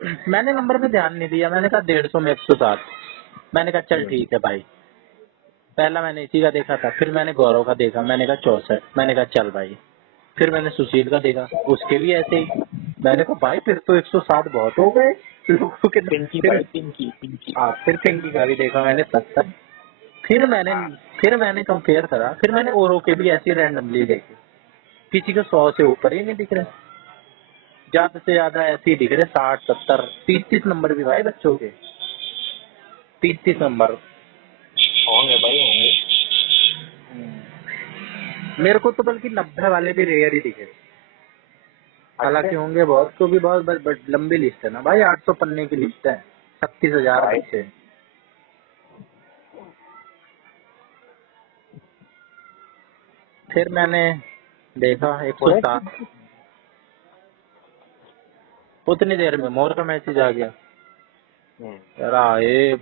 मैंने नंबर पे ध्यान नहीं दिया, मैंने कहा 150 में 107। मैंने कहा चल ठीक है भाई। पहला मैंने इसी का देखा था, फिर मैंने गौरव का देखा, मैंने कहा 64। मैंने कहा चल भाई। फिर मैंने सुशील का देखा, उसके भी ऐसे ही। मैंने कहा भाई फिर तो 107 बहुत हो गए लोगों के। पिंकी फिर भाई, पिंकी पिंकी। हाँ, फिर पिंकी का भी देखा मैंने 70। फिर मैंने कंपेयर करा, फिर मैंने औरों के भी ऐसे रैंडमली देखे, किसी को 100 से ऊपर ही नहीं दिख रहे, ज्यादा से ज्यादा ऐसे ही दिख रहे 60 70 30 नंबर भी भाई बच्चों के, 30 नंबर। होंगे भाई होंगे। मेरे को तो बल्कि 90 वाले भी रेयर ही दिखे। अच्छा हालांकि होंगे बहुत, तो भी बहुत लंबी लिस्ट है ना भाई, 800 पन्ने की लिस्ट है, 36,000 भाई। बच्चे। फिर मैंने देखा थोड़ा 107। उतनी देर में मोर का मैसेज आ गया। यार ये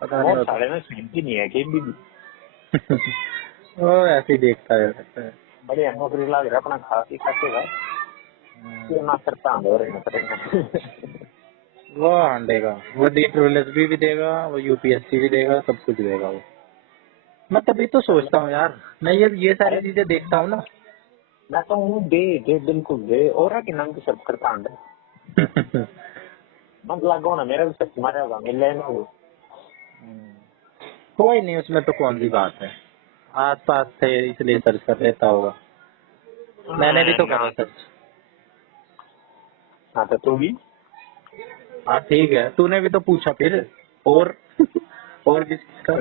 पता नहीं मोर होता। साढ़े में शांति नहीं है कि भी। वो ऐसे ही देखता है। बड़े नौकरी लाग रहा अपना खा पी खाते का। क्यों ना करता हो रहे हैं। वो हांडेगा, वो DSSB भी देगा, वो UPSC भी देगा, सब कुछ देगा वो। मैं तभी तो सोचता हूँ यार, मैं ये सारी अरे चीजें देखता हूँ ना। मैं तो हूँ दे दे बिल्कुल दे और के नाम की सब करता हूँ। मत लागो ना मेरा भी सब तुम्हारा होगा मिल लेना वो। कोई नहीं, उसमें तो कौन सी बात है, आस पास थे इसलिए सर्च कर लेता होगा। मैंने भी तो ना करा सर्च। हाँ तो तू भी। हाँ ठीक है, तूने भी तो पूछा फिर। और और किसका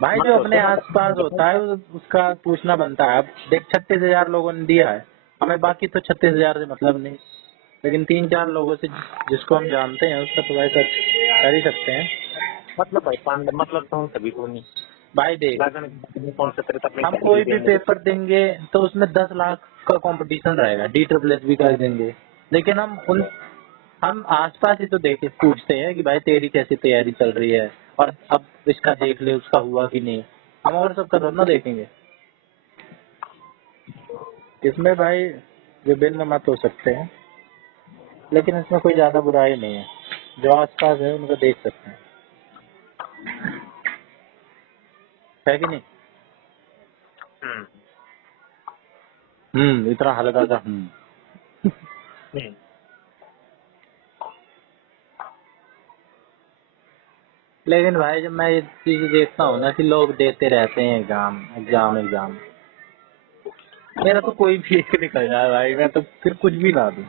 भाई, जो मतलब अपने आस पास होता है उसका पूछना बनता है। अब देख 36,000 लोगों ने दिया है, हमें बाकी तो 36,000 से मतलब नहीं, लेकिन 3-4 लोगों से जिसको हम जानते हैं उसका तो भाई सर्च कर ही सकते हैं। मतलब भाई पांड मतलब तो सभी को नहीं। भाई देख, लागन कौन सा तेरे अपने हम क्या कोई भी देंगे। पेपर देंगे तो उसमें 10 लाख का कंपटीशन रहेगा, DSSB का देंगे, लेकिन हम आसपास ही तो देखे पूछते हैं कि भाई तेरी कैसी तैयारी चल रही है, और अब इसका देख ले उसका हुआ कि नहीं। हम और सबका थोड़ा ना देखेंगे। इसमें भाई विभिन्न मत हो सकते हैं, लेकिन इसमें कोई ज्यादा बुराई नहीं है, जो आसपास है उनको देख सकते हैं, है कि नहीं। इतना हल्का सा हम्म। लेकिन भाई जब मैं ये चीज देखता हूँ ना कि लोग देते रहते हैं एग्जाम एग्जाम एग्जाम, मेरा तो कोई भी एक निकल जाए भाई, मैं तो फिर कुछ भी ना दूं,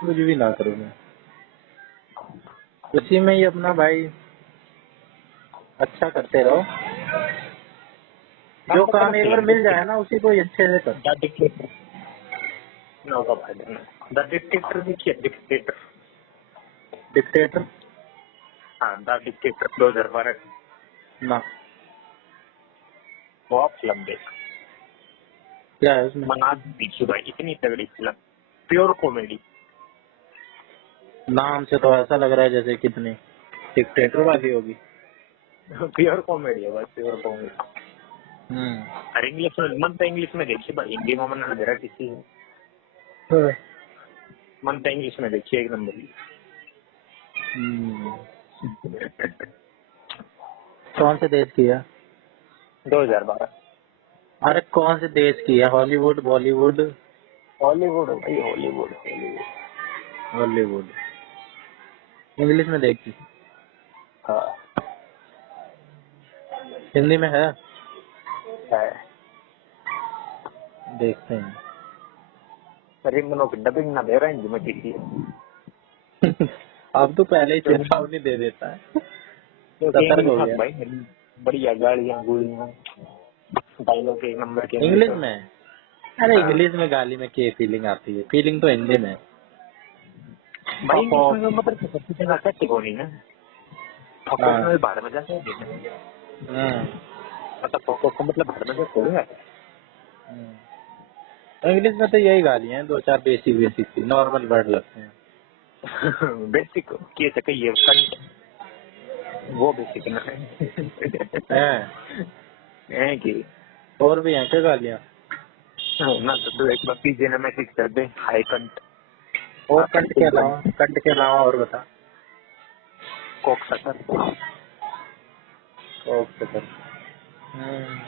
कुछ भी ना करूँ मैं, उसी में ही अपना भाई अच्छा करते रहो। जो काम तो काम करना एक बार चाहिए। मिल जाए ना उसी को ही अच्छे से करो। द डिक्टेटर ना होगा फायदा ना। द डिक्टेटर देखिए डिक्टेटर। डिक्टेटर हाँ द डिक्टेटर 2012 ना, वो आप फिल्म देख। क्या है उसमें। मनाज दीक्षित भाई इतनी तगड़ी फिल्म। Pure comedy. नाम से तो ऐसा लग रहा है जैसे कितनी डिक्टेटर वाली होगी। प्योर कॉमेडी है बस प्योर कॉमेडी। हम्म और इंग्लिश में मन तो इंग्लिश में देखिए भाई हिंदी में मन जरा किसी मन तो इंग्लिश में देखिए एक नंबर की। हम्म। कौन से देश की है। 2012 अरे कौन से देश की है, हॉलीवुड बॉलीवुड। हॉलीवुड भाई हॉलीवुड हॉलीवुड। हॉलीवुड इंग्लिश में देखी, हाँ हिंदी में है, है। देखते हैं। रिंगनों की डबिंग ना दे रहा है हिंदी में किसी। अब तो पहले ही चेतावनी दे देता है, क्योंकि सतर्क इंग्लिश हो में गया। भाई बढ़िया गालियां गुलियां डायलॉग एक नंबर के इंग्लिश इंग्लिश में। में, अरे हाँ इंग्लिश में गाली में क्या फीलिंग आती है, फीलिंग तो हिंदी में। भाई पॉप इंग्लिश में ऑफ। तो मतलब सबसे ज्यादा सेट होनी ना। पॉप हाँ में बाहर में जाके देना। हम्म, मतलब पॉप का मतलब बाहर में जाके थोड़ी है। इंग्लिश में तो यही गालियां हैं, 2-4 बेसिक बेसिक सी नॉर्मल वर्ड लगते हैं। बेसिक किए सके ये कंट वो बेसिक ना है। हैं है कि और भी हैं क्या गालियां। ना तो एक बार पीजे ने मैसेज कर दे हाई कंट। और कंठ के अलावा और बता। कोक सकर। Okay sir. हम्म,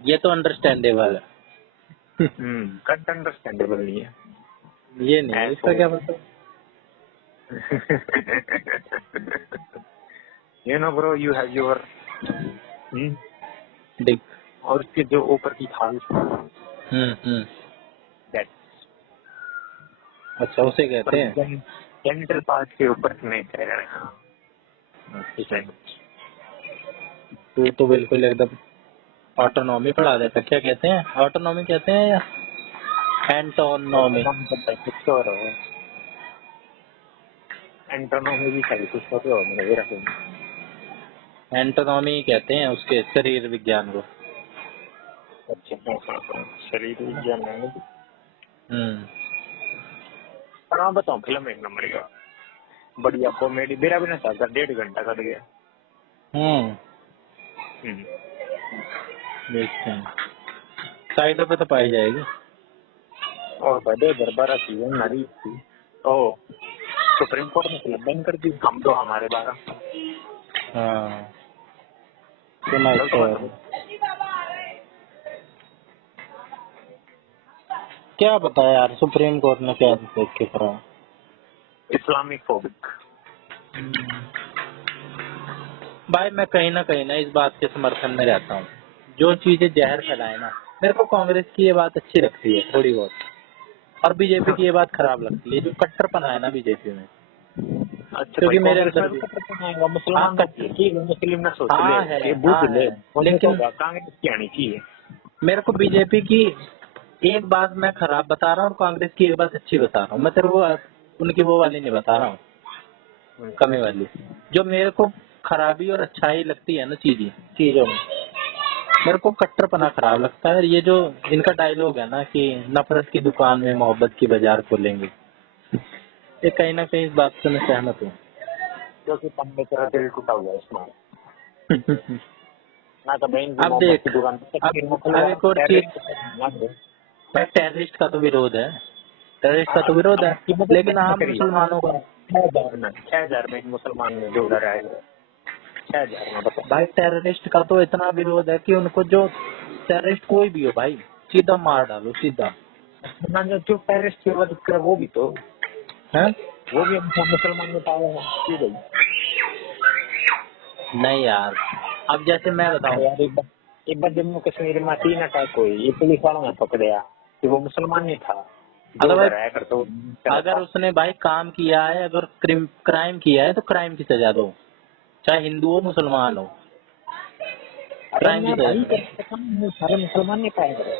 ये तो अंडरस्टैंडेबल है। कंट अंडरस्टैंडेबल नहीं है। ये नहीं है, इसका क्या मतलब? You know bro, you have your Dick. और उसके जो ऊपर की खाल, that अच्छा, उसे कहते हैं। जेनिटल पार्ट के ऊपर में कह रहे हैं। अच्छा, तू तो बिल्कुल एकदम ऑटोनॉमी पढ़ा देता। क्या कहते हैं, ऑटोनॉमी कहते हैं या एंटोनॉमी? कुछ और हो, एंटोनॉमी भी शायद कुछ और हो, मेरे रखो। एंटोनॉमी कहते हैं उसके शरीर विज्ञान को। अच्छा, शरीर विज्ञान है। और हाँ बताऊँ, फिल्म एक नंबर का, बढ़िया कॉमेडी। मेरा भी ना चाहता, 1.5 घंटा कट गया। देखते हैं, साइडों पे तो पाई जाएगी। और बड़े दरबारा सीजन नरी थी। ओ सुप्रीम कोर्ट ने फिल्म बैन कर दी, हम तो हमारे 12। हाँ, सुना इसको। क्या पता यार, सुप्रीम कोर्ट ने क्या देख के करा। Islamic phobic. भाई मैं कहीं ना इस बात के समर्थन में रहता हूँ, जो चीजें जहर फैलाए ना। मेरे को कांग्रेस की ये बात अच्छी लगती है थोड़ी बहुत, और बीजेपी की ये बात खराब लगती है, जो कट्टरपन है ना बीजेपी में। अच्छा, क्योंकि मेरे कांग्रेस अंदर में भी आएगा मुसलमान हाँ की, मुस्लिम ना सोच ले, है, ये बुझ ले, लेकिन कांग्रेस की आनी चाहिए। मेरे को बीजेपी की एक बात मैं खराब बता रहा हूँ और कांग्रेस की एक बात अच्छी बता रहा हूँ। मैं तेरे को उनकी वो वाली नहीं बता रहा हूँ, कमी वाली। जो मेरे को खराबी और अच्छाई लगती है ना चीजों में, मेरे को कट्टरपना खराब लगता है। ये जो इनका डायलॉग है ना कि नफरत की दुकान में मोहब्बत की बाजार खोलेंगे, ये कहीं ना कहीं इस बात से मैं सहमत हूँ। क्योंकि पंडित तेरा दिल टूटा हुआ है इसमें ना, तो बहन की अब मोहब्बत देख, की दुकान अब एक और चीज, भाई टेररिस्ट का तो विरोध है, टेररिस्ट का तो विरोध है, लेकिन हम मुसलमानों का 6,000 में मुसलमान में जो घर आएगा 6,000 में बता। भाई टेररिस्ट का तो इतना विरोध है कि उनको, जो टेररिस्ट कोई भी हो भाई, सीधा मार डालो सीधा। ना जो टेररिस्ट की मदद करे वो भी तो है वो भी मुसलमान में पाया है क्यों भाई? नहीं यार, अब जैसे मैं बताऊं, यार एक बार जम्मू कश्मीर में 3 अटैक हुए, ये पुलिस वालों ने पकड़या कि वो मुसलमान नहीं था, जो अगर भाई, डराया करता अगर उसने भाई काम किया है, अगर क्राइम किया है तो क्राइम की सजा दो, चाहे हिंदू हो मुसलमान हो, क्राइम की सजा दो। सारे मुसलमान नहीं पाया करे।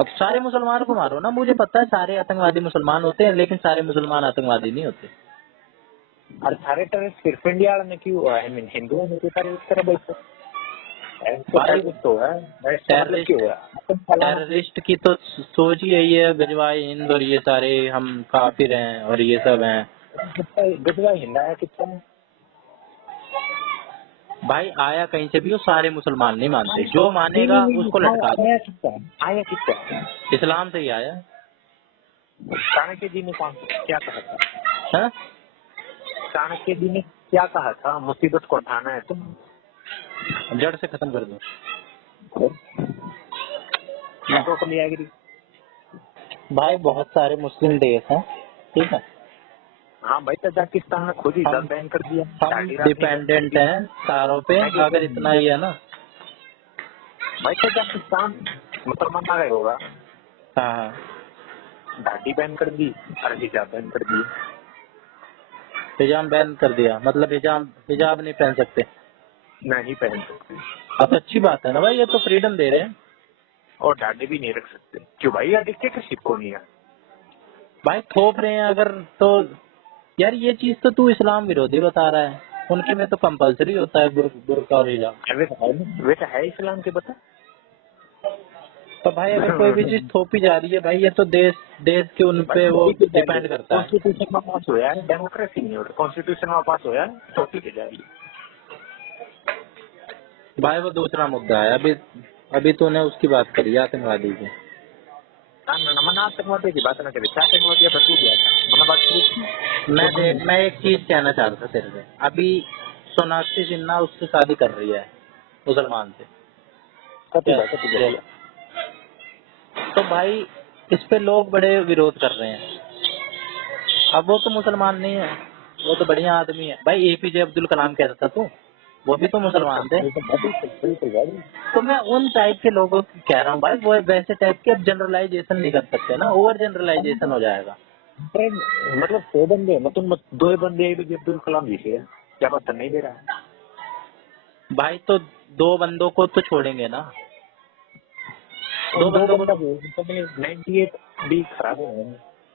अब सारे मुसलमानों को मारो ना, मुझे पता है सारे आतंकवादी मुसलमान होते हैं, लेकिन सारे मुसलमान आतंकवादी नहीं होते। और सारे टेररिस्ट सिर्फ इंडिया वाले ने क्यों, आई मीन हिंदुओं ने क्यों टेररिस्ट करा भाई? तो है टेररिस्ट की तो सोच ही यही है, भिजवाए हिंद और ये सारे हम काफिर हैं और ये सब हैं। गजवा हिंदा है कितना भाई आया कहीं से भी, वो सारे मुसलमान नहीं मानते, जो मानेगा उसको लटका दो। आया कितना इस्लाम से ही आया। चाणक्य जी ने क्या कहा था? है? चाणक्य जी ने क्या कहा था? मुसीबत को उठाना है तुम जड़ से खत्म कर दो। Totally agree. भाई बहुत सारे मुस्लिम देश हैं, ठीक है, हाँ भाई, तजाकिस्तान ने खुद ही हम बैन कर दिया। हम डिपेंडेंट हैं सारों पे, अगर इतना ही है ना। भाई तजाकिस्तान मुसलमान आ गए होगा, हाँ, दाढ़ी बैन कर दी और हिजाब बैन कर दी। हिजाब बैन कर दिया, मतलब हिजाब नहीं पहन सकते। नहीं पहन सकते। अब तो अच्छी बात है ना भाई, ये तो फ्रीडम दे रहे हैं। और दाढ़ी भी नहीं रख सकते। क्यों भाई? यार डिक्टेटरशिप को नहीं है भाई थोप रहे हैं अगर तो। यार ये चीज तो तू इस्लाम विरोधी बता रहा है, उनके में तो कंपलसरी होता है बुर्का और हिजाब। वैसा है इस्लाम के बता। तो भाई अगर कोई भी चीज थोपी जा रही है भाई, ये तो देश के उन पे वो डिपेंड करता है। कॉन्स्टिट्यूशन में पास हुआ है, डेमोक्रेसी नहीं हो रहा, कॉन्स्टिट्यूशन में पास हुआ है, थोपी के जा रही है। भाई वो दूसरा मुद्दा है, अभी तूने उसकी बात करी आतंकवादी की। नमन आतंकवादी की बात ना करे, क्या आतंकवादी बतू गया था, मतलब बात करी। मैं एक चीज कहना चाह रहा था तेरे से। अभी सोनाक्षी सिन्हा उससे शादी कर रही है मुसलमान से। कति क्या बात कति तो भाई इस पे लोग बड़े विरोध कर रहे हैं। अब वो तो मुसलमान नहीं है, वो तो बढ़िया आदमी है भाई। एपीजे अब्दुल कलाम कहता था तू, वो भी तो मुसलमान थे। बिल्कुल। तो मैं उन टाइप के लोगों की कह रहा हूँ भाई, वो वैसे टाइप के अब जनरलाइजेशन नहीं कर सकते ना, ओवर जनरलाइजेशन हो जाएगा। मतलब 100 बंदे मतलब 2 बंदे एपीजे अब्दुल कलाम जी के, क्या बात नहीं दे रहा है भाई तो 2 बंदों को तो छोड़ेंगे ना, 2 दो बंदों को बंदा तो। 98 भी खराब है।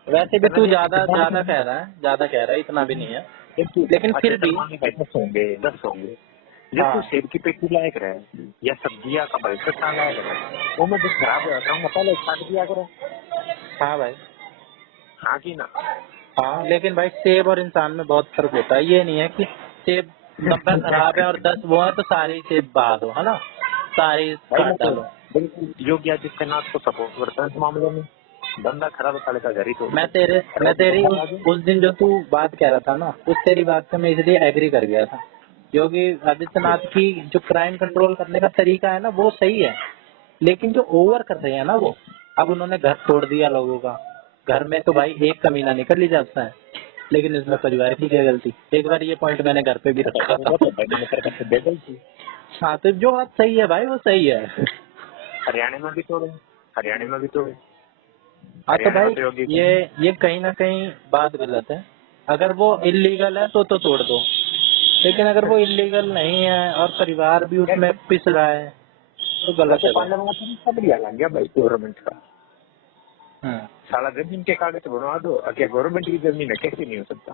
वैसे भी तू ज्यादा ज्यादा कह रहा है, ज्यादा कह रहा है, इतना भी नहीं है, लेकिन अच्छा फिर भी। सलमान ने कहा 10 होंगे 10 होंगे। जब तू हाँ सेब की पेटी लायक रहे या सब्जियां का भविष्य लायक रहे, वो मैं जब खराब हो जाता हूँ पहले स्टार्ट किया करो। हाँ भाई, हाँ कि ना। हाँ लेकिन भाई सेब और इंसान में बहुत फर्क होता है। ये नहीं है कि सेब 90 खराब है और 10 वो है तो सारे ही सेब बहा दो, है ना, सारे ही भाई मैं काट तो डालो। बिल्कुल योगी आदित्यनाथ को सपोर्ट करता हूँ इस मामले में। बंदा खराब साले का घर ही तोड़ मैं दे। तेरे मैं खराब तेरी बंदा आगे। उस दिन जो तू बात कह रहा था ना, उस तेरी बात से मैं इसलिए एग्री कर गया था। योगी आदित्यनाथ की जो क्राइम कंट्रोल करने का तरीका है ना, वो सही है। लेकिन जो ओवर कर रहे हैं ना वो, अब उन्होंने घर तोड़ दिया लोगों का। घर में तो भाई एक कमीना निकल ही जाता है, लेकिन इसमें परिवार की क्या गलती। एक बार ये पॉइंट मैंने घर पे भी रखा था। वो तो भाई मैंने तेरे पास दे दी थी। हाँ तो जो बात सही है भाई, वो सही है। हरियाणा में भी तोड़े, हरियाणा में भी तोड़े। हाँ तो हरियाणा में भाई तो योगी को ये कहीं ना कहीं बात गलत है। अगर वो इलीगल है तो तोड़ दो, लेकिन अगर वो इलीगल नहीं है और परिवार भी उसमें पिस रहा है तो गलत वैसे है भाई। पार्लियामेंट में सब बढ़िया लग गया भाई गवर्नमेंट का। हम्म। साला जमीन के कागज बनवा दो, क्या गवर्नमेंट की जमीन है, कैसे नहीं हो सकता।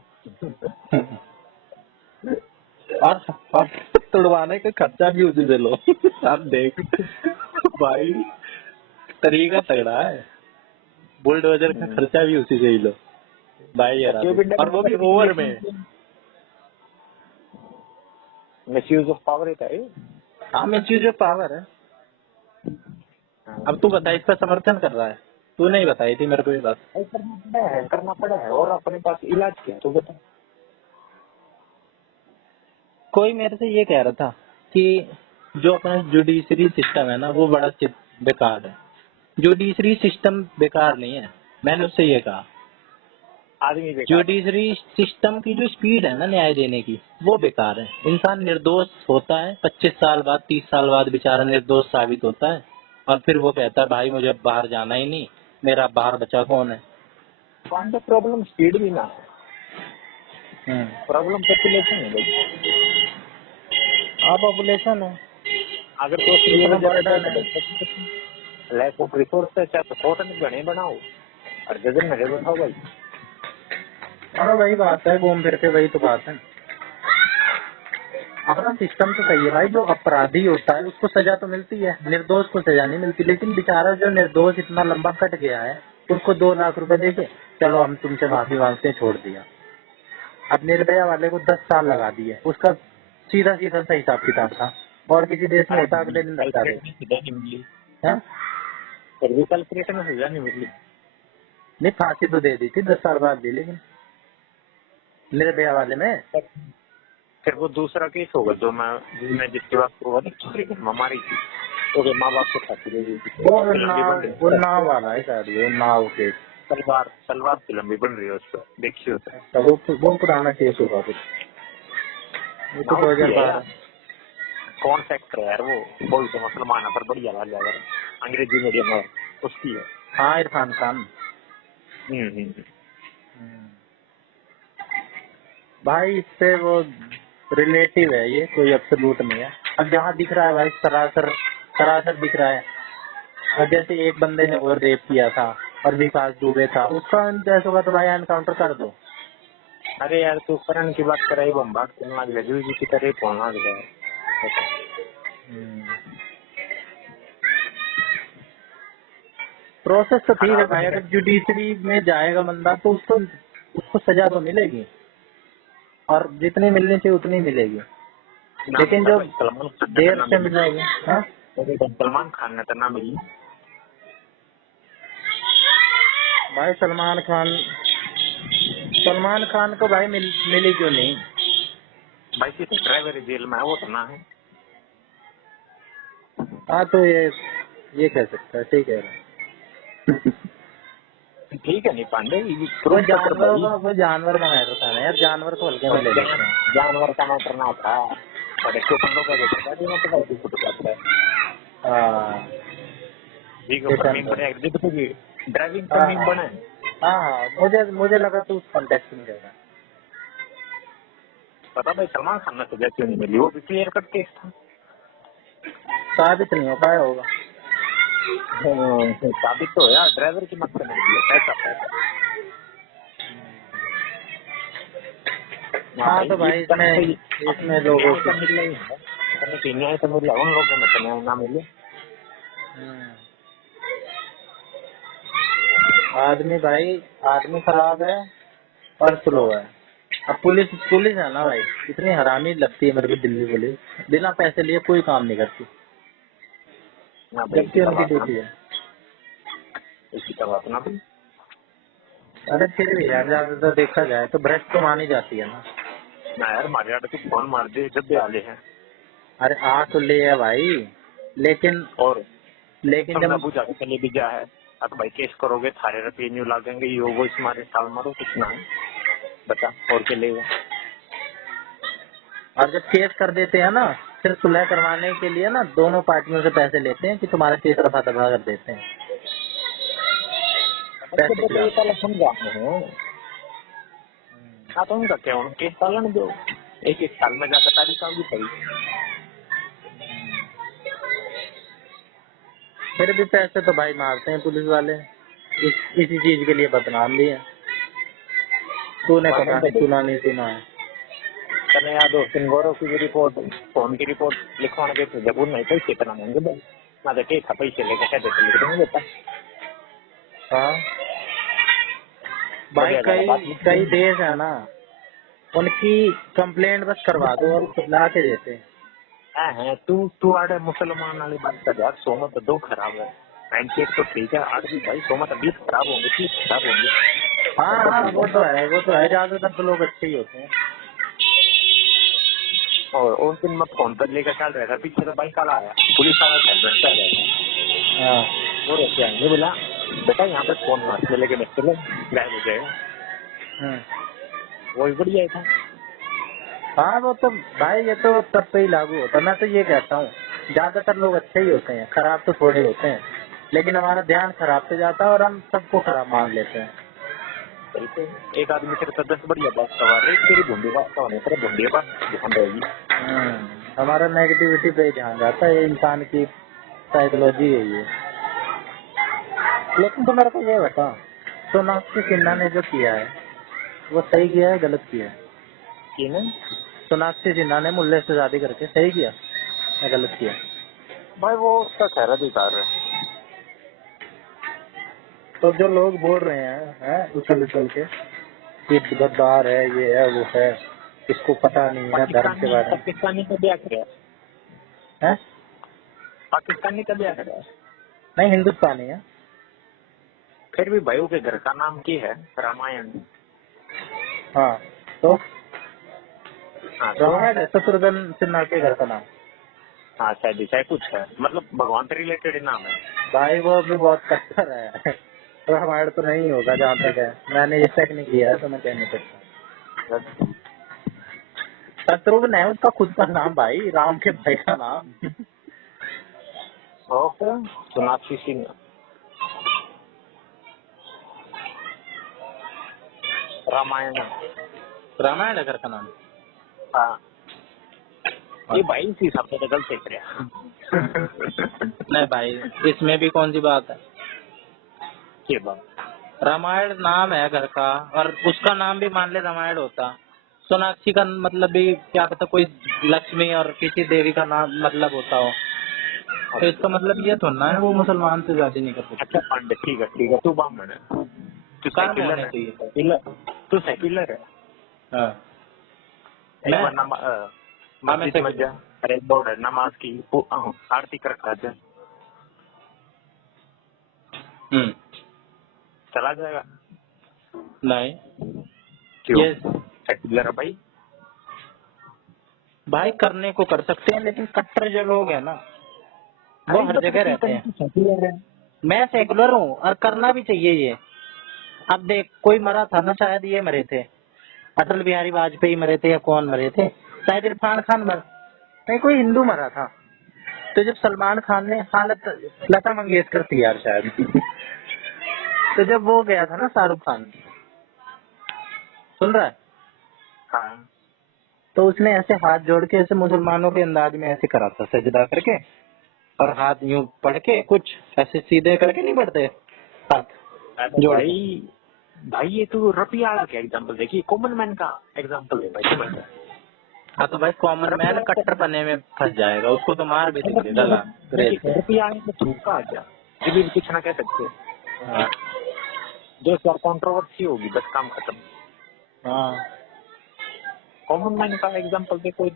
और तुड़वाने का खर्चा भी उसी से लो। आप देख भाई, तरीका तगड़ा है। बुलडोजर का खर्चा भी उसी से ही लो भाई यार, और वो भी ओवर में। मिसयूज ऑफ पावर है। हाँ मिसयूज ऑफ पावर है। अब तू बता, इस पर समर्थन कर रहा है? तू नहीं बताई थी मेरे को ये बात। करना पड़ा है और अपने पास इलाज क्या तो बता। कोई मेरे से ये कह रहा था कि जो अपना जुडिशरी सिस्टम है ना, वो बड़ा बेकार है। जुडिशरी सिस्टम बेकार नहीं है, मैंने उससे ये कहा। आदमी बेकार है। जुडिशरी सिस्टम की जो स्पीड है ना न्याय देने की, वो बेकार है। इंसान निर्दोष होता है, 25 साल बाद 30 साल बाद बेचारा निर्दोष साबित होता है, और फिर वो कहता है भाई मुझे बाहर जाना ही नहीं, मेरा बाहर बचा कौन है। प्रॉब्लम स्पीड भी ना है, हम्म। प्रॉब्लम पॉपुलेशन है भाई। हाँ पॉपुलेशन है, अगर तो इतना बड़ा बर्डन है। लैक ऑफ रिसोर्स है, चाहे तो कोर्ट में गणे बनाओ और जजन में बैठाओ भाई। अरे वही बात है, घूम फिर के वही तो बात है। अपना सिस्टम तो सही है भाई, जो अपराधी होता है उसको सजा तो मिलती है, निर्दोष को सजा नहीं मिलती। लेकिन बेचारा जो निर्दोष इतना लंबा कट गया है, उसको 2 लाख रुपए देके चलो हम तुमसे माफी मांगते हैं, छोड़ दिया। अब निर्भया वाले को 10 साल लगा दिए, उसका सीधा सीधा सा हिसाब किताब था। और किसी देश में होता अगले दिन रखा कल्परेट देते में सजा नहीं मिली, हैं? फिर भी कल्परेट में सजा नहीं मिली। नहीं फांसी तो दे दी थी 10 साल बाद दी, लेकिन निर्भया वाले में फिर वो दूसरा केस होगा जो मैं जिसकी बात करूँगा ना, दूसरी मारी थी तो माँ बाप को फांसी दे दी थी। वो लंबी बन वो रही है, नाव वाला है शायद, वो नाव के। सलवार सलवार की लंबी बन रही है उस पर, देखिए उसे। तो वो पुराना केस होगा फिर, वो तो नाउ की है यार, 2012। कौन सा एक्टर है यार वो, बोल तो मुसलमान है पर बढ़िया लग जाएगा, अंग्रेजी मीडियम है उसकी है। हाँ इरफान खान। हम्म। भाई इससे वो रिलेटिव है, ये कोई एब्सोल्यूट नहीं है। अब जहाँ दिख रहा है भाई, सरासर सरासर दिख रहा है। और जैसे एक बंदे ने और रेप किया था और विकास दुबे था, उसका जैसा होगा तो भाई एनकाउंटर कर दो। अरे यार तू करण की बात कर रही, वो हम बात करने लग गए, जी की तरह बोलना लग गया। प्रोसेस तो ठीक है खराब भाई, है अगर जुडिशरी में जाएगा बंदा तो उसको सजा तो मिलेगी, और जितनी मिलनी चाहिए उतनी मिलेगी। ना लेकिन मिला जो भाई, सलमान खान ने तो देर ना से मिली। मिलेगी, हाँ सलमान खान ने तो ना मिली। भाई सलमान खान को भाई मिली क्यों नहीं? भाई किसी ड्राइवर जेल में है, वो तो ना है। हाँ तो ये कह सकता है, ठीक है। ठीक है नहीं पांडे, वो जानवर का मैटर था ना यार, जानवर को हल्के में ले लेते हैं। जानवर का मैटर ना था, और एक बंदों का देखा था तो भाई फुट जाता है। हाँ जी के ऊपर मीम बने, जिद पे भी ड्राइविंग पर मीम बने। हाँ, मुझे लगा तू उस कॉन्टेक्स्ट में रहेगा। पता भाई सलमान खान ने सजा क्यों नहीं मिली, वो भी क्लियर कट केस था। साबित नहीं हो पाया होगा। साबित तो यार ड्राइवर की मत करने के लिए पैसा पैसा। हाँ तो भाई इसमें लोगों को न्याय तो मिला, उन लोगों में तो न्याय ना मिले। आदमी खराब है और स्लो है। अब पुलिस है ना भाई, इतनी हरामी लगती है मेरे को दिल्ली पुलिस, बिना पैसे लिए कोई काम नहीं करती, जबकि उनकी ड्यूटी है। इसी का बात ना भाई। अरे फिर भी यार ज्यादातर देखा जाए तो भ्रष्ट तो मानी जाती है ना। ना यार मारे तो फोन मार दे जब भी आले हैं। अरे आ तो ले है भाई, लेकिन और जब पूछा चले भी जा है, अब भाई केस करोगे थारे रुपये न्यू लागेंगे, यो वो इस मारे साल मारो कुछ ना है, बता और के लेगा। और जब केस कर देते हैं ना, फिर सुलह करवाने के लिए ना दोनों पार्टियों से पैसे लेते हैं कि तुम्हारा केस रफा दफा कर देते हैं। पैसे समझा हाँ तो उनका क्या, उनके केस पालन दो, एक साल में जाकर तारीख आगे पड़ी। फिर भी पैसे तो भाई मारते हैं पुलिस वाले, इसी चीज के लिए बदनाम भी है। तूने पता नहीं सुना नहीं सुना है। तने याद हो सिंगोरो की रिपोर्ट, फोन की रिपोर्ट लिखवाने गए थे, जब नहीं पैसे इतना महंगे भाई ना देखे था, पैसे लेके क्या देते लिख देंगे बेटा। हाँ भाई कई देश है ना, उनकी कंप्लेंट बस करवा दो और ला के देते हैं। है तू आड़े मुसलमान वाली बात कर यार, 100 में तो 2 खराब है, 98 तो ठीक है, 8 भी भाई 100 में तो 20 खराब होंगे, 30 खराब होंगे। हाँ वो तो है, ज्यादातर तो लोग अच्छे ही होते हैं। और उस दिन मैं फोन पर लेकर चल रहा था, पीछे तो बाइक वाला आया, पुलिस वाला हेलमेट चल रहा था। हाँ वो रोक के आएंगे, बोला बेटा यहाँ पे फोन मार के लेके बच्चे लोग गायब हो जाएगा। वो भी बढ़िया था। हाँ वो तो भाई ये तो सब पे ही लागू होता है। मैं तो ये कहता हूँ ज्यादातर लोग अच्छे ही होते हैं, खराब तो थोड़े होते हैं, लेकिन हमारा ध्यान खराब पे जाता है और हम सबको खराब मान लेते हैं। एक आदमी तेरे साथ 10 बढ़िया बात करवा रहे, तेरी भूंडी बात करवाने तेरे भूंडी बात ध्यान रहेगी। हमारा नेगेटिविटी पे ही ध्यान जाता है, इंसान की साइकोलॉजी है ये। लेकिन तो मेरे को ये बता, सोनाक्षी सिन्हा ने जो किया है वो सही किया है गलत किया है? सोनाक्षी सिन्हा ने मुल्ले से शादी करके सही किया या गलत किया? भाई वो उसका खैर अधिकार है। तो जो लोग बोल रहे हैं उछल के कि गद्दार है, ये है वो है, इसको पता नहीं है धर्म के बारे में। पाकिस्तानी का ब्याह कराया है? पाकिस्तानी का ब्याह कराया नहीं, हिंदुस्तानी है। फिर भी भाइयों के घर का नाम क्या है? रामायण। हाँ तो रामायण है शत्रुघ्न सिन्हा के घर का नाम। हाँ शायद ऐसा कुछ है, मतलब भगवान से रिलेटेड नाम है। भाई वो भी बहुत कट्टर है। रामायण तो नहीं होगा जहाँ तक है, मैंने ये चेक नहीं किया है तो मैं कह नहीं सकता। शत्रुघ्न है उसका खुद का नाम भाई, राम के भाई का नाम। सोनाक्षी सिन्हा रामायण है घर का नाम। हाँ ये भाई इसी हिसाब से गलत देख रहा। नहीं भाई इसमें भी कौन सी बात है? ये बात रामायण नाम है घर का, और उसका नाम भी मान ले रामायण होता। सोनाक्षी का मतलब भी क्या पता कोई लक्ष्मी और किसी देवी का नाम मतलब होता हो, तो इसका मतलब ये थोड़ा है वो मुसलमान से शादी नहीं कर सकते। अच्छा पांडे ठीक है, तू ब्राह्मण है, तू सेक्युलर है, तू सेक्युलर है। मस्जिद में जा, अरे दौड़ नमाज की आरती कर चला आ जाएगा? नहीं, क्यों? ये सेक्युलर है भाई। भाई करने को कर सकते हैं, लेकिन कट्टर जो लोग है ना वो हर जगह रहते हैं। सेक्युलर है। मैं सेकुलर हूँ और करना भी चाहिए ये। अब देख, कोई मरा था ना, शायद ये मरे थे, अटल बिहारी वाजपेयी मरे थे या कौन मरे थे, शायद इरफान खान नहीं, कोई हिंदू मरा था। तो जब सलमान खान ने हालत, लता मंगेशकर थी यार शायद, तो जब वो गया था ना शाहरुख खान, सुन रहा है, हाँ तो उसने ऐसे हाथ जोड़ के ऐसे मुसलमानों के अंदाज में ऐसे करा था, सजदा करके, और हाथ यूं पढ़ के, कुछ ऐसे सीधे करके नहीं पढ़ते हाथ जोड़ के। भाई, भाई ये तो रफी आग का एग्जाम्पल देखिए, कॉमन मैन का एग्जाम्पल है भाई समझ में। हाँ तो भाई कॉमन मैन कट्टर पन्ने में फंस जाएगा, उसको तो मार भी देंगे गला रेत के। रफी आग में छूका क्या, ये भी कुछ ना कह सकते। हाँ जो सर कंट्रोवर्सी होगी बस काम खत्म। हाँ कॉमन मैन का एग्जाम्पल दे कोई,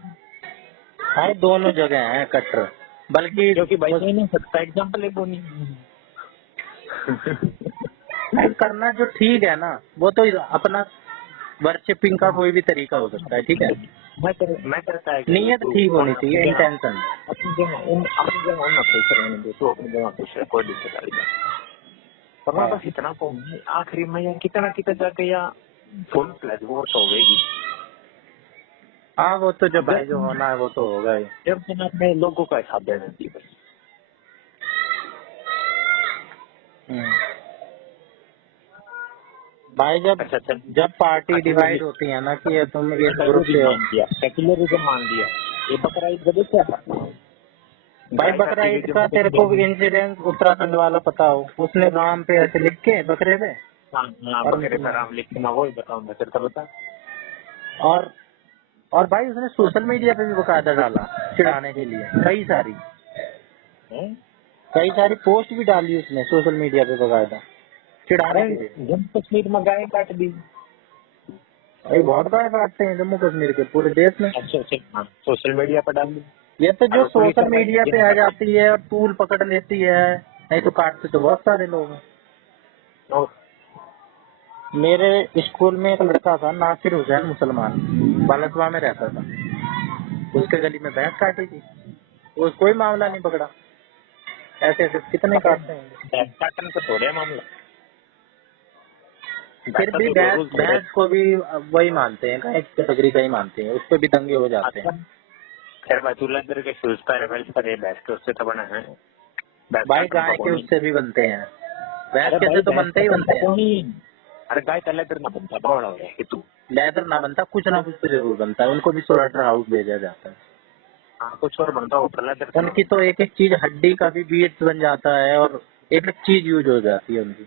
भाई दोनों जगह है कट्टर, बल्कि क्योंकि भाई नहीं नहीं सकता एग्जाम्पल है वो नहीं। भाई करना जो ठीक है ना, वो तो अपना वर्शिपिंग का कोई भी तरीका हो सकता है, ठीक है। मैं करता है कि नीयत तू ठीक होनी चाहिए, अपनी इंटेंशन। जगह उन खुश रहने दे, तू अपनी जगह खुश रह, कोई दिक्कत वाली बात। पर मैं हाँ बस इतना कहूँ आखिरी में यार कितना कितना जाके या फुल फ्लैज वॉर तो होगी। हाँ, वो तो जो भाई जो होना है वो तो होगा ही। जब दिन अपने लोगों का हिसाब देना चाहिए बस। हम्म। भाई जब अच्छा चल, जब पार्टी डिवाइड होती है ना कि ये तुम इस ग्रुप से हो। मान लिया, सेक्युलरिज्म मान लिया, ये बकरा ईद का क्या था? भाई बकरा ईद का तेरे को इंसिडेंट उत्तराखंड वाला पता हो, उसने नाम पे ऐसे लिख के बकरे पे, और बकरे का नाम लिखना वही बताऊंगा तेरे को बता। और और भाई उसने सोशल मीडिया पे भी बकायदा डाला चिढ़ाने के लिए, हैं? कई सारी पोस्ट भी डाली उसने सोशल मीडिया पे बकायदा चिढ़ाने अरे के लिए। जम्मू कश्मीर में गाय काट दी। भाई बहुत गाय काटते हैं जम्मू कश्मीर के पूरे देश में। अच्छा अच्छा, हाँ सोशल मीडिया पर डाल दी। ये तो जो अब पुलिस सोशल कार्रवाई मीडिया की पे ना आ कर जाती है और टूल पकड़ लेती है, नहीं तो काटते तो बहुत सारे लोग हैं। और मेरे स्कूल में एक लड़का था, नासिर हुसैन, मुसलमान, बालसवा में रहता था, उसके गली में भैंस काटी थी, वो कोई मामला नहीं पकड़ा। ऐसे ऐसे कितने काटते हैं। भैंस काटने का थोड़े मामला, फिर भी भैंस भैंस को भी वही मानते हैं, एक कैटेगरी का ही मानते हैं, उस पर भी दंगे हो जाते हैं। अच्छा खैर भाई तू लेदर के शूज पर वेल्स पर भैंस के उससे तो बना है। भैंस भाई काटने का गाय के कौन? उससे भी बनते हैं, भैंस अरे के भाई से तो भैंस बनते ही काटने बनते का हैं। कौन ही? अरे गाय का लेदर ना बनता बड़ा हो गया कि तू। लेदर ना बनता, कुछ ना कुछ तो जरूर बनता है, उनको भी स्लॉटर हाउस भेजा जाता है। हाँ कुछ और बनता हो लेदर का। उनकी तो एक एक चीज, हड्डी का भी बीट्स बन जाता है और एक एक चीज यूज हो जाती है उनकी।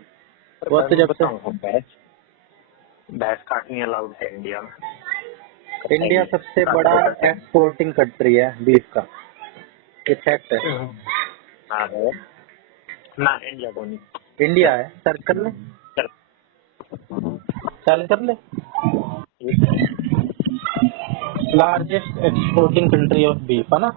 वो तो मैं जब से बताऊँ भैंस भैंस काटनी अलाउड है इंडिया में। इंडिया सबसे बड़ा एक्सपोर्टिंग कंट्री है बीफ का, ये फैक्ट है। हाँ ना इंडिया को नहीं। इंडिया है, सर्च कर ले, चल सर्च कर ले, largest exporting country of beef है ना।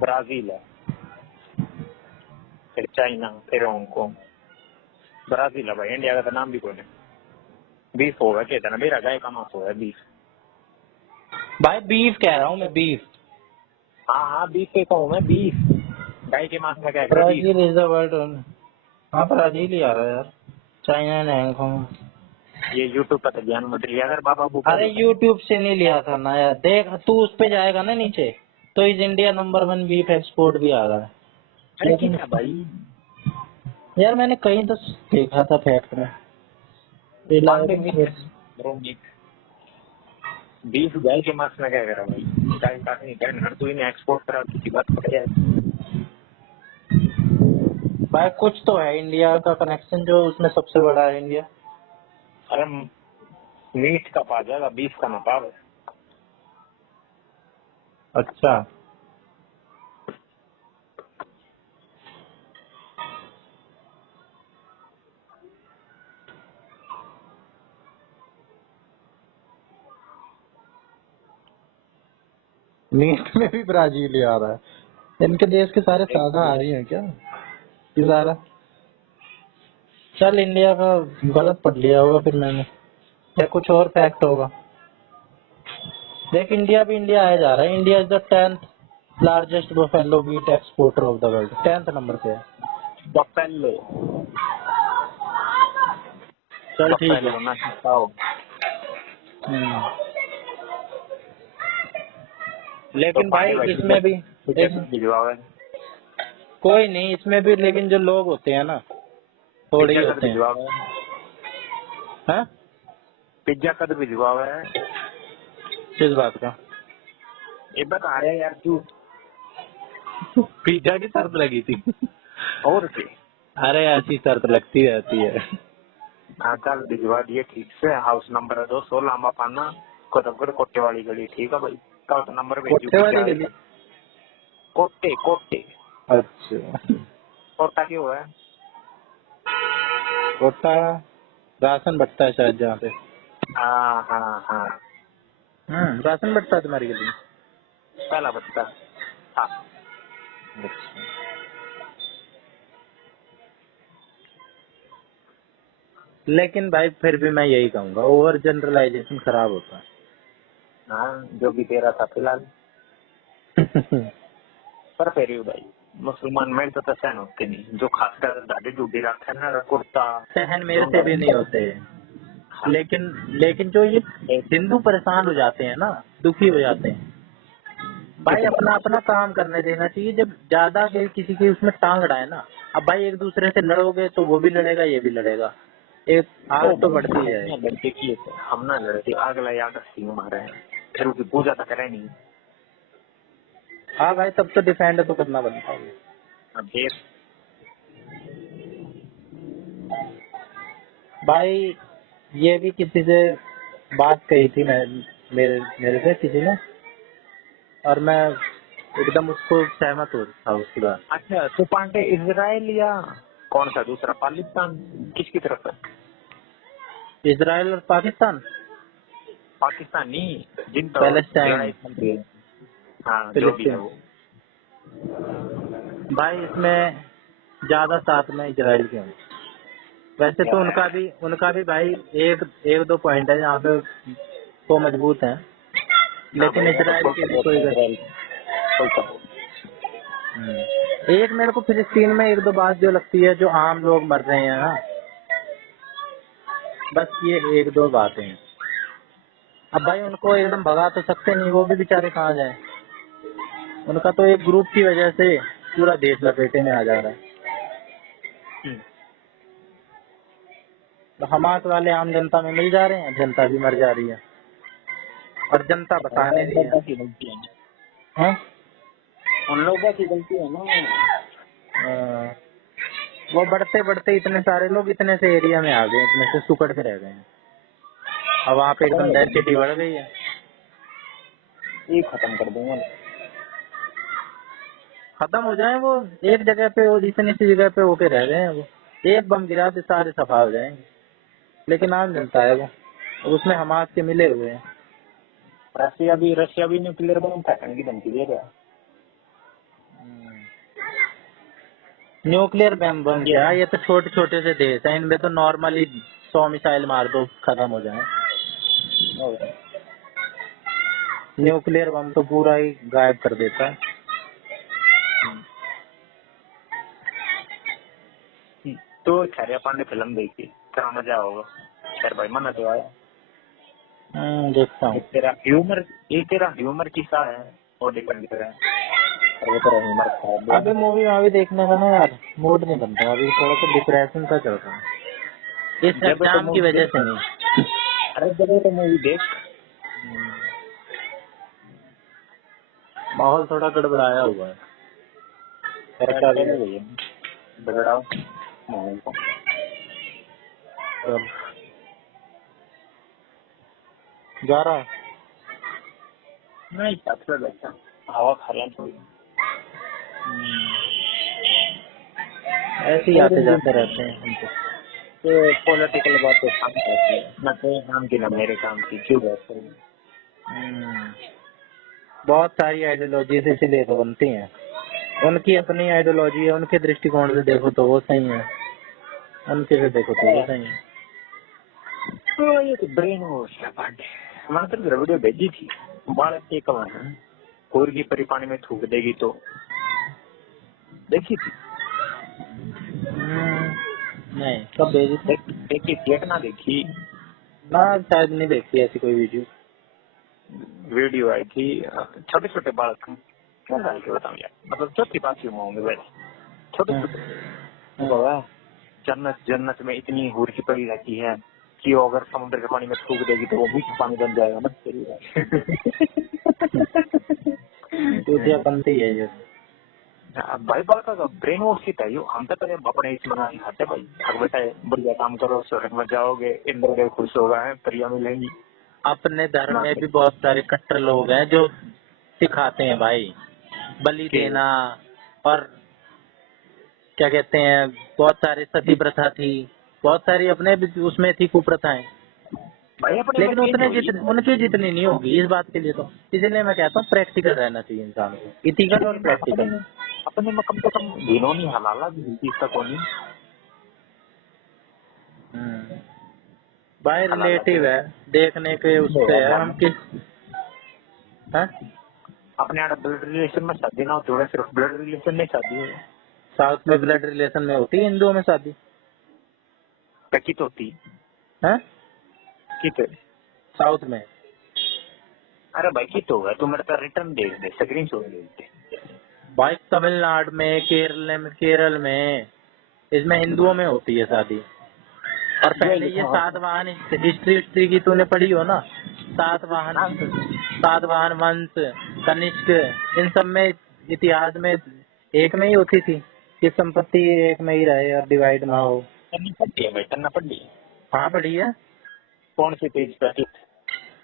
ब्राजील है, फिर चाइना, फिर हांगकॉन्ग। ब्राजील है भाई, इंडिया का तो नाम भी कोई नहीं। बीफ होगा कहता ना, मेरा गाय का मांस होगा बीफ। भाई बीफ कह रहा हूँ मैं, बीफ। हाँ हाँ बीफ के कहूँ मैं, बीफ। गाय के मांस में क्या करा beef? Brazil is the world. हाँ ब्राजील ही आ रहा है यार, चाइना एंड हांगकॉन्ग। ये यूट्यूब पर तो ज्ञान मत लिया अगर बाबा भूखा अरे देता। यूट्यूब से नहीं लिया था ना यार, देख तू उस पे जाएगा ना नीचे, तो इस इंडिया नंबर 1 बीफ एक्सपोर्ट भी आ रहा है। अरे लेकिन कितना भाई, यार मैंने कहीं तो देखा था फैक्ट में, Pandey reliable meat source. Bro meat. Beef गाय के मांस में क्या करा भाई? गाय काटनी गाय तू इन्हें एक्सपोर्ट करा किसी बात पड़ जाए। भाई कुछ तो है इंडिया का कनेक्शन, जो उसमें सबसे बड़ा है इंडिया। अरे मीट का पा जाएगा, बीफ का ना पावे। अच्छा, नीट में भी ब्राजील ही आ रहा है। इनके देश के सारे साधा आ रही हैं क्या ये सारा? चल इंडिया का गलत पढ़ लिया होगा फिर मैंने, या कुछ और फैक्ट होगा। देख इंडिया भी इंडिया आया जा रहा है। India is the 10th largest buffalo meet exporter of the world, 10th number पे है। बफेलो चल ठीक है। बफेलो ना खाओ। लेकिन भाई इसमें भी भिजवाओ। कोई नहीं, इसमें भी लेकिन जो लोग होते हैं ना थोड़े ही पिज्जा कद होते हैं। भिजवाओ। हाँ पिज्जा कद भिजवाओ है। किस बात का? ये बता रहे यार तू। पिज्जा की शर्त लगी थी। और क्या? अरे ऐसी शर्त लगती रहती है। हाँ कल भिजवा दिए ठीक से। हाउस नंबर 216 लांबा पाना कोटकगढ़ कोटे वाली गली। ठीक है भाई, कल तो नंबर भेजू। कोटे वाली गली? कोटे कोटे। अच्छा कोटा क्यों है? कोटा राशन बटता है शायद जहाँ पे। हाँ हाँ हाँ राशन बटता है तुम्हारी गली में? पहला बच्चा। हाँ अच्छा। लेकिन भाई फिर भी मैं यही कहूंगा, ओवर जनरलाइजेशन खराब होता है। हाँ जो भी तेरा था फिलहाल। पर फिर भी भाई मुसलमान में तो सहन होते नहीं। जो खासकर दाढ़ी डूडी रखा है ना कुर्ता। सहन मेरे से भी नहीं होते। लेकिन जो ये हिंदू परेशान हो जाते हैं ना, दुखी हो जाते हैं भाई, अपना अपना काम करने देना चाहिए। जब ज्यादा किसी की उसमें टांग अड़ाए ना, अब भाई एक दूसरे से लड़ोगे तो वो भी लड़ेगा ये भी लड़ेगा, एक आग तो बढ़ती जाएगी। लड़के की हम ना लड़के अगला याद सिंह मारे हैं फिर उसकी पूजा तो करे नहीं। हाँ भाई तब तो डिफेंड तो करना बनता है। अब देख भाई ये भी किसी से बात कही थी मैं, मेरे से किसी ने, और मैं एकदम उसको सहमत हो था उसकी बात। अच्छा सुपांडे इजराइल या कौन सा दूसरा पाकिस्तान किसकी तरफ है? इजराइल और पाकिस्तान। पाकिस्तान नहीं जिन पर पैलेस्टाइन। लड़ाई चल रही है। हाँ जो भी है वो। भाई इसमें ज्यादा साथ में इजराइल के हैं। वैसे तो उनका भी भाई एक दो पॉइंट है जहाँ पे वो मजबूत है, लेकिन इजराइल की भी कोई एक मेरे को फिलिस्तीन में एक दो बात जो लगती है, जो आम लोग मर रहे हैं ना, बस ये एक दो बातें हैं। अब भाई उनको एकदम भगा तो सकते नहीं, वो भी बेचारे कहाँ जाए। उनका तो एक ग्रुप की वजह से पूरा देश लपेटे में आ जा रहा है। तो हमास वाले आम जनता में मिल जा रहे हैं, जनता भी मर जा रही है और जनता बताने नहीं है। उन लोगों की गलती है ना। वो बढ़ते बढ़ते इतने सारे लोग इतने से एरिया में आ गए, इतने से सुकड़ के रह गए हैं। अब वहाँ पे एकदम डेंसिटी बढ़ गई है। ये खत्म कर दूंगा। खत्म हो जाए वो एक जगह पे, वो इतनी सी जगह पे होके रह गए हैं। वो एक बम गिरा तो सारे सफा हो जाएंगे, लेकिन आम जनता है वो, उसमें हमास के मिले हुए हैं। रशिया भी न्यूक्लियर बम फेंकने की धमकी दे रहा है। न्यूक्लियर बम क्या, ये तो छोटे छोटे से देश हैं, इनमें तो नॉर्मली 100 मिसाइल मार दो खत्म हो जाए। न्यूक्लियर बम तो पूरा ही गायब कर देता है। तो खैर अपन ने फिल्म देखी, क्या मजा होगा। खैर भाई मन तो आया। देखता हूँ। तेरा ह्यूमर किसा है वो डिपेंड कर रहा है। वो तेरा ह्यूमर खराब है। अभी मूवी अभी देखने का ना यार मूड नहीं बनता, अभी थोड़ा सा डिप्रेशन सा चल रहा है इस एग्जाम की वजह से। नहीं अरे जब तो मूवी देख, माहौल थोड़ा गड़बड़ाया हुआ है। बिगड़ाओ जा रहा नहीं बैठा हवा खा रहा थोड़ी। ऐसे ही आते जाते रहते हैं हम तो पॉलिटिकल बात तो काम करती है ना, कोई काम की ना मेरे काम की, क्यों बात करूँ। बहुत सारी आइडियोलॉजीज इसीलिए तो बनती हैं। उनकी अपनी आइडियोलॉजी है, उनके दृष्टिकोण से देखो तो वो सही है, उनके से देखो तो वो सही है। तो ये तो ब्रेन वॉश है पांडे। मैंने तो वीडियो भेजी थी, बालक एक कोर की परी पानी में थूक देगी तो देखी थी। नहीं, कब भेजी थी? देखी थी एक ना देखी, ना शायद नहीं देखी ऐसी कोई वीडियो आई थी। छोटे छोटे बालक, क्या डाल के बताऊं यार, मतलब चौथी पांचवी में होंगे वैसे, छोटे छोटे। बाबा जन्नत जन्नत में इतनी हूर की पड़ी रहती है कि वो अगर समुद्र के पानी में थूक देगी तो वो मीठा पानी बन जाएगा। मत वीडियो बनती है ये। भाई बात का ब्रेन वॉश की था यो। हम तो करें अपने इस मना सिखाते भाई, अगर बेटा बढ़िया काम करो स्वर्ग में जाओगे, इंद्र देव खुश होगा है, प्रिया मिलेंगी। अपने धर्म में भी बहुत सारे कट्टर लोग हैं जो सिखाते हैं भाई, बलि देना, और क्या कहते हैं, बहुत सारे सती प्रथा थी, बहुत सारी अपने भी उसमें थी कुप्रथाएं, भाई अपने लेकिन उनकी जितनी नहीं होगी इस बात के लिए तो। इसलिए मैं कहता हूँ प्रैक्टिकल रहना चाहिए इंसान को, इथिकल और प्रैक्टिकल। अपने में कम से कम घिनौनी हलाला भी चीज तक होनी। भाई रिलेटिव है, देखने के उस पे है हम किस है? अपने यहाँ ब्लड रिलेशन में शादी ना होती है, सिर्फ ब्लड रिलेशन में शादी है। साउथ में ब्लड रिलेशन में होती है, हिंदुओं में शादी कित होती है कित साउथ में। अरे भाई कित होगा तो मेरे पास रिटर्न दे दे, स्क्रीन शॉट दे दे भाई तमिलनाडु में, केरल में इसमें हिंदुओं में होती है शादी। और पहले ये सातवाहन हिस्ट्री की तूने पढ़ी हो ना, सातवाहन वंश, कनिष्क, इन सब में इतिहास में एक में ही होती थी कि संपत्ति एक में ही रहे और डिवाइड ना हो। करनी पड़ती है भाई, करना पड़ती है। हाँ पढ़ी है। कौन सी पेज पे?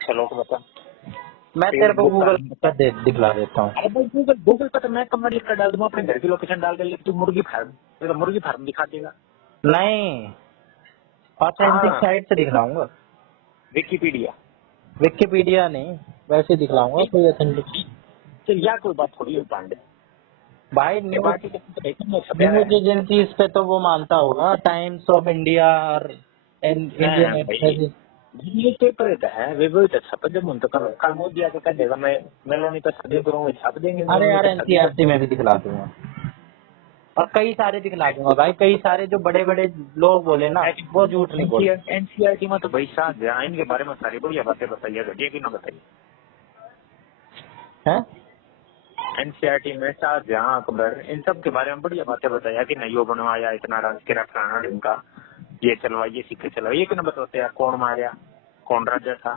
चलो तो बता, मैं तेरे को गूगल पर दिखला देता हूँ। अरे भाई गूगल पर तो मैं कमर लिख कर डाल दूंगा, अपने घर की लोकेशन डाल कर, तू मुर्गी फार्म, तो मुर्गी फार्म दिखा देगा। नहीं, ऑथेंटिक साइट से दिखलाऊंगा। विकिपीडिया नहीं, वैसे दिखलाऊंगा कोई ऑथेंटिक। चल यार कोई बात थोड़ी है पांडे भाई, न्यूज एजेंसीज पे तो वो मानता होगा, टाइम्स ऑफ इंडिया और इंडियन एक्सप्रेस। न्यूज पेपर रहता है वे वही तो छाप जब मन तो कल मोदी आके कह देगा मैं मेलोनी पर सदी करूंगा, छाप देंगे। अरे यार एनसीईआरटी में भी दिखला दूंगा और कई सारे दिखला दूंगा भाई, कई सारे जो बड़े बड़े लोग बोले ना वो झूठ नहीं बोले। एनसीईआरटी में तो भाई साथ इनके बारे में सारी बढ़िया बातें बताइए, घटिया की ना बताइए। हैं एनसीईआरटी में शाहजहां अकबर इन सब के बारे में बढ़िया बातें बताया कि नहीं बनवाया, इतना राज के फलाना ढिमका, ये चलवाइए सिक्के चलवाइए, कि ना बताते यार कौन मारा, कौन राजा था,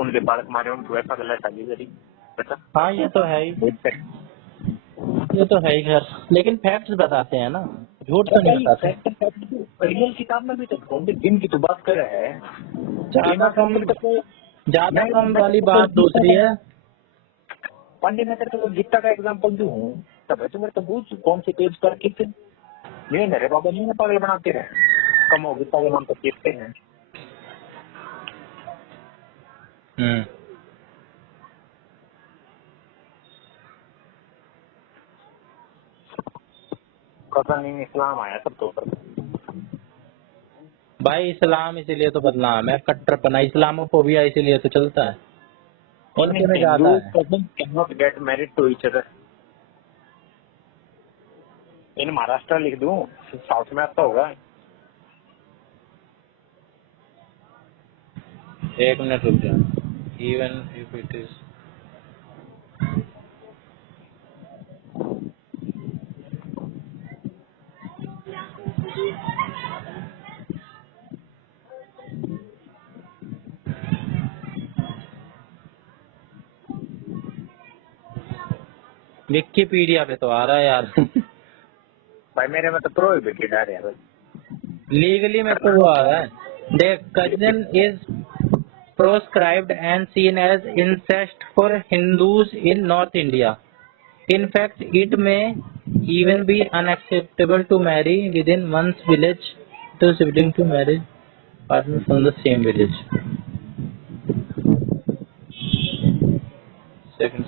उनके बालक मारे, उनको ऐसा गलत शादी करी बता। हाँ ये तो है ही, ये तो है ही खैर, लेकिन फैक्ट्स बताते हैं ना, झूठ तो नहीं बताते। रियल किताब में भी तो दिन की तो बात कर रहे हैं, ज्यादा कम वाली बात दूसरी है। पांडे मैं तेरे को गीता का एग्जाम्पल दूं तब तो मेरे को पूछ कौन से पेज पर किस नहीं मेरे बाबा नहीं पागल बनाते रहे, कम हो गीता के नाम पर देखते हैं। पता नहीं इस्लाम आया सब तो ऊपर भाई, इस्लाम इसीलिए तो बदनाम है, कट्टरपना, इस्लामोफोबिया इसीलिए तो चलता है, उनके में ज्यादा है। Can not get married to each other. In Maharashtra लिख दूं, साउथ में आता होगा। एक मिनट रुक जाओ, even if it is Wikipedia पे तो आ रहा है यार। भाई मेरे में तो प्रोहिबिटेड आ रहा है भाई, लीगली में तो वो आ रहा है, देख, cousin is proscribed and seen as incest for Hindus in North India. In fact, it may even be unacceptable to marry within one's village to sibling to marry partner from the same village. Second.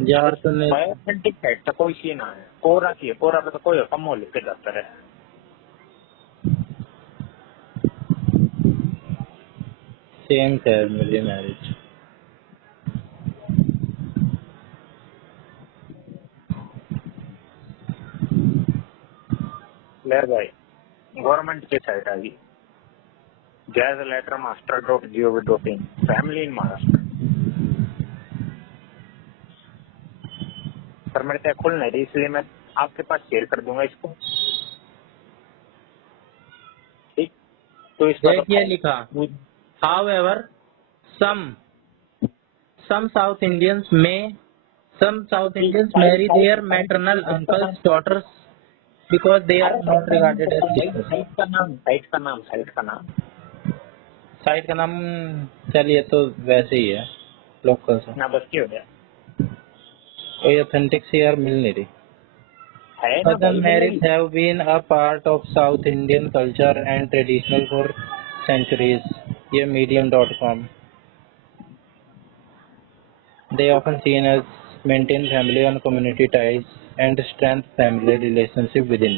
यार तूने authentic side तो कोई सी ना है, कोरा की है, कोरा पे तो कोई कम हो लेके जाता है। Same family marriage. ले भाई गवर्नमेंट की साइट आ गई, जैज letter master dot gov.in family in Maharashtra. पर मेरे से खुल नहीं रही, इसलिए मैं आपके पास शेयर कर दूंगा इसको, ठीक। तो इसका तो देखिए लिखा, however some South Indians marry their maternal uncle's daughters because they are not regarded as sisters. Site का नाम साइट का नाम चलिए तो वैसे ही है, लोकल सा, ना, बस क्यों हो गया कोई ऑथेंटिक सी यार मिल नहीं रही। है ना Southern भाई, marriages have been a part of South Indian culture and traditional for centuries. ये medium.com. They often seen as maintain family and community ties and strengthen family relationship within.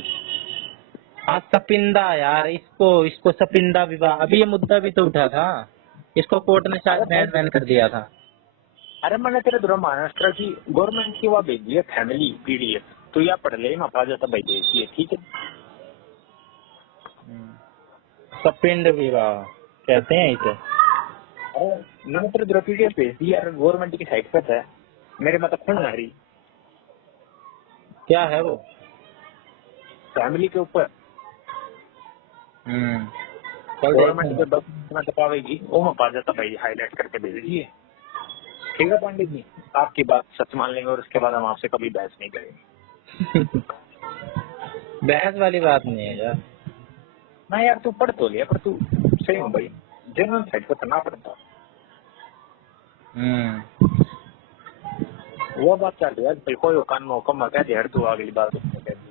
हाँ सपिंदा यार, इसको सपिंदा विवाह, अभी ये मुद्दा भी तो उठा था, इसको कोर्ट ने शायद बैन कर दिया था। अरे मैंने तेरे दूर महाराष्ट्र की गवर्नमेंट की वहाँ भेजी है फैमिली PDF, तो या पढ़ ले, मापा जाता भाई देती है, ठीक है। सपिंड विवाह कहते हैं इसे। अरे मैंने तेरे दूर PDF भेज दी यार, गवर्नमेंट की साइट पर है, मेरे मतलब खुल ना रही क्या है वो? फैमिली के ऊपर कल गवर्नमेंट के डॉक्यूमेंट दबावेगी, वो मापा जाता भाई, हाईलाइट करके भेज दीजिए, ठीक है पंडित जी। आपकी बात सच मान लेंगे और उसके बाद हम आपसे कभी बहस नहीं करेंगे। बहस वाली बात नहीं है यार। ना यार तू पढ़ तो लिया, पर तू सही हो भाई, जनरल साइट पर करना पड़ता। वो बात चल रही है भाई, कोई कान में हुक्म कह दे, तू अगली बात उसने कह दी।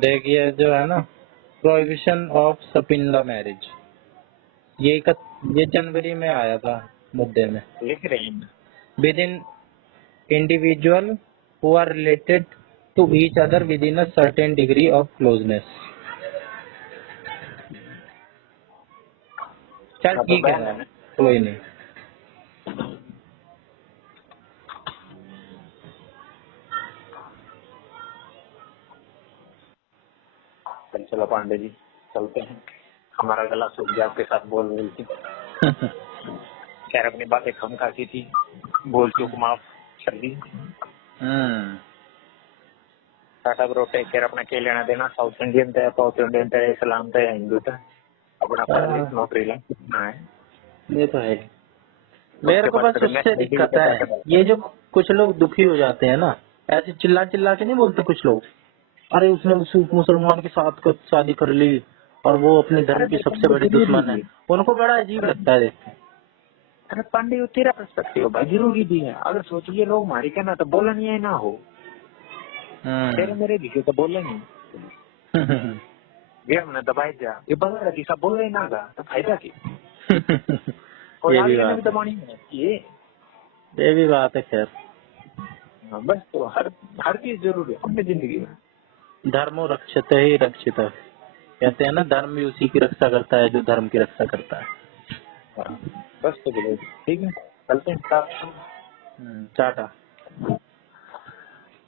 देखिए जो है ना, प्रोहिबिशन ऑफ सपिंदा मैरिज, ये जनवरी में आया था मुद्दे में। लिख रहे हैं within individual who are related to each other within a certain degree of closeness. चल ठीक है, कोई नहीं। चलो पांडे जी चलते हैं, हमारा गला सूख गया आपके साथ बोल बोल के। खैर अपनी बातें कम खासी थी, बोल चूक माफ कर दी। टाटा ब्रो, टेक केयर, अपना के लेना देना, साउथ इंडियन थे, साउथ इंडियन थे, इस्लाम थे, हिंदू थे, अपना कर नौकरी ला है। ये तो है। मेरे को बस उससे दिक्कत है, ये जो कुछ लोग दुखी हो जाते हैं ना, ऐसे चिल्ला चिल्ला के नहीं बोलते कुछ लोग, अरे उसने मुसलमान के साथ शादी कर ली और वो अपने धर्म की सबसे बड़ी दुश्मन है, उनको बड़ा अजीब लगता है देख के। अरे पांडे तेरा पर्सपेक्टिव भाई जरूरी भी है, अगर सोचिए लोग मारी कहना तो बोला नहीं है ना हो, तेरे मेरे दिखे तो बोले नहीं ये हमने दबाई जा, ये बता रहा सब बोल रहे ना गा तो फायदा की ये भी बात, दबानी है ये भी बात है। खैर बस तो हर चीज जरूरी है अपनी जिंदगी में। धर्मो रक्षित ही रक्षित, कहते हैं ना, धर्म भी उसी की रक्षा करता है जो धर्म की रक्षा करता है। बस तो ठीक है, चलते हैं, टाटा।